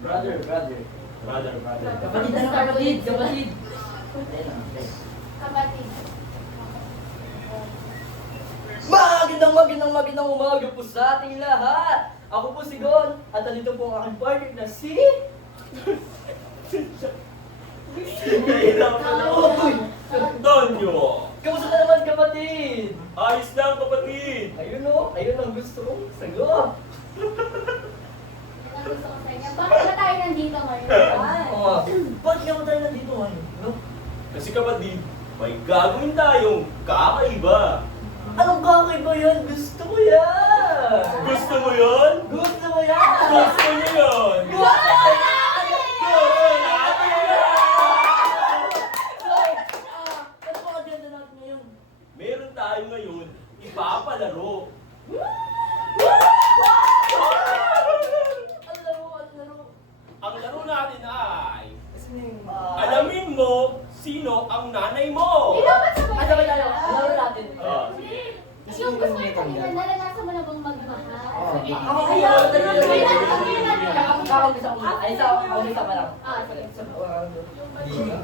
Brother. Kapatid na kapatid. Kapatid. Magandang umaga po sa ating lahat. Ako po si Gon at nandito po ang aking partner na si... Tonyo! Kamusta ka naman kapatid? Ayos lang kapatid! Ayun ang gusto kong sagot. Ang gusto ko sa inyo. Bakit ba tayo nandito ngayon? Bakit ka mo tayo nandito ngayon? No? Kasi kapatid, may gagawin tayong kakaiba! Anong kakaiba yan? Gusto ko yan! Gusto mo yun? Gusto mo yan! Gusto niyo yun? Gusto ko yan! Gusto natin yan! So, ano ba agenda natin ngayon? Meron tayo ngayon, ipapalaro. Ano? Ang laro natin ay, Alamin alamin mo sino ang nanay mo! Dapat sabay Ano ba tayo? Laro natin. Ah. Yung gusto ko kanina, naranasan mo na bang magmahal? Sige. Ako Ayaw. Kakaumpisa ko muna. Ay, kakaumpisa pa lang. Sige.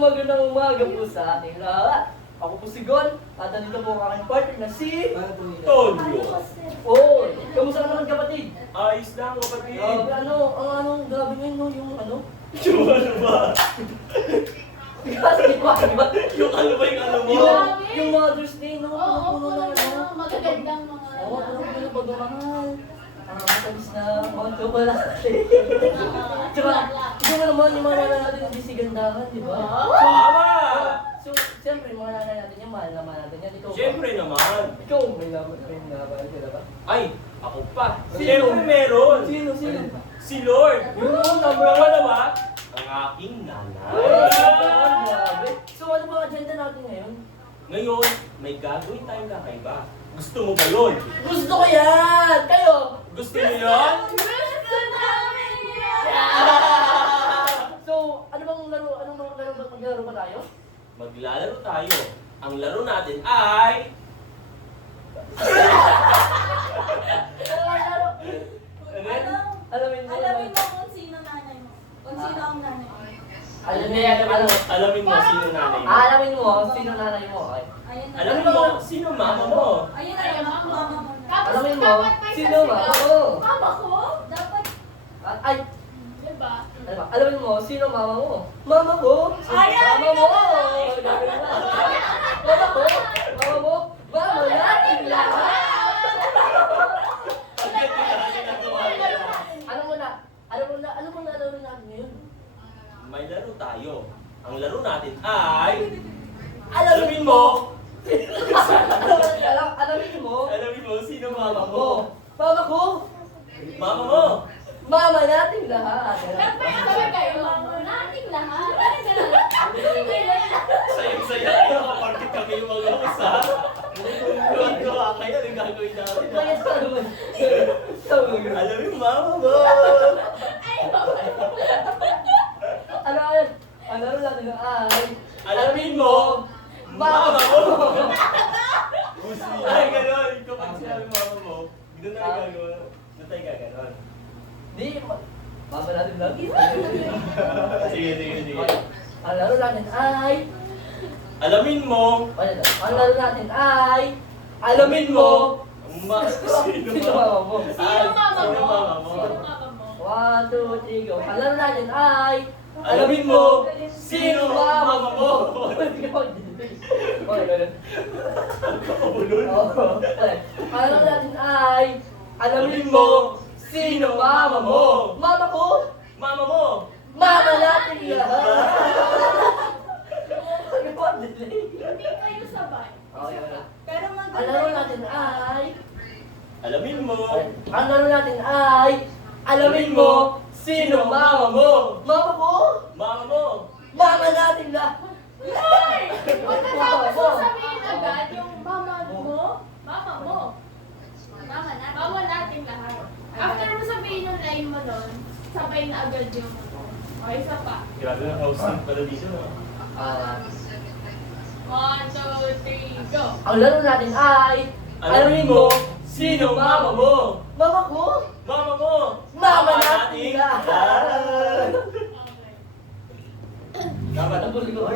Magandang umaga po sa ating lahat. Ako po si Gon, at nandito po ang aking partner na si... Tonyo! Oh, kamusta ka naman kapatid? Ayos lang kapatid! Grabe ngayon no, yung ano? Yung ano ba? Kasi di ba? Yung ano ba yung ano mo? Yung Mother's Day, no? Oo, Puno na ano? magagandang mga... Oo, puno na pagmamahal. Matalis na mga chocolate. Tsaka, ito nga naman yung mga nanay natin yung bisigandahan, di ba? Tama! So, siyempre, mga nanay natin yan, mahal naman natin yan. Ikaw, Siyempre naman! ikaw, may laban na rin nga ba? Sila ba? Ay, ako pa! Sino? Siyempre meron! Sino? Si Lord! Yung Number one na ba? Ang aking nanay! grabe. So, ano ba ang agenda natin ngayon? Ngayon, may gagawin tayong kakaiba. Gusto mo ba yun? Gusto ko yan! Kayo! Gusto mo yun? Gusto namin yan! So, ano bang laro? Anong mga laro ba? Maglaro ba tayo? Maglalaro tayo. Ang laro natin ay... Alamin mo. Alamin mo kung sino nanay mo. Kung sino ang nanay mo. Alamin mo sino nanay mo. Alamin mo sino nanay mo. Okay. Ayun na. Alamin mo sino mama mo. Ayun na yung mama mo na. Tapos Alamin mo, dapat may sino kasigaw. mama mo? Mama ko? Dapat. Ay, Diba? ano ba? Alamin mo sino mama mo? Mama ko. Ay, Mama mo. Mama ko. Mama mo. Mama natin lahat. Ano bang laro natin ngayon? May laro tayo. Ang laro natin ay... Alamin mo. Alamin mo. Alamin mo sino mama Mama mo. mo. Mama ko. Mama mo. Mama natin lahat. Sabi kayo, mama nating lahat. Sayang-saya kayo kapag kami yung mag-uusap. Gawa kayo, yung gagawin namin. Kaya sa naman. Alamin mo mama mo. Ano natin ay... Alamin mo mama mo. Ay, Ay, gano'n. Kapag sinabi mama mo, doon tayo gagawa. Doon tayo gaganon. Di, mama natin lang. Sige. Ang laro natin ay... Alamin mo Ang laro natin ay... Alamin mo... sino Sino mama mo? Sino mama Sino mo? mama mo? Sino mama mo? 1, 2, 3, go. Ang laro natin ay... Alamin mo... Sino mama mo? Okay, ganun. Kabulol. Oo. Ang laro natin ay... Alamin mo... Sino mama mo? Mama ko? Mama mo. Mama natin lahat! Ano ba? Delay. Hindi kayo sabay. Okay, wala. Pero Ang laro natin ay... Alamin mo. Ang laro natin ay... Alamin mo... Sino mama mo? Mama ko? Mama mo. Mama natin lahat! Pagkatapos mo sabihin agad yung mama mo, mama mo. Mama natin lahat. After mo sabihin yung line mo nun, sabay na agad yung okay, isa pa. Grabe na hosting pala dito. Ah, 1, 2, 3, go! ang laro natin ay... Alamin mo... Sino mama mo? Mama ko? Mama mo. Mama Dapat Nabuli ko.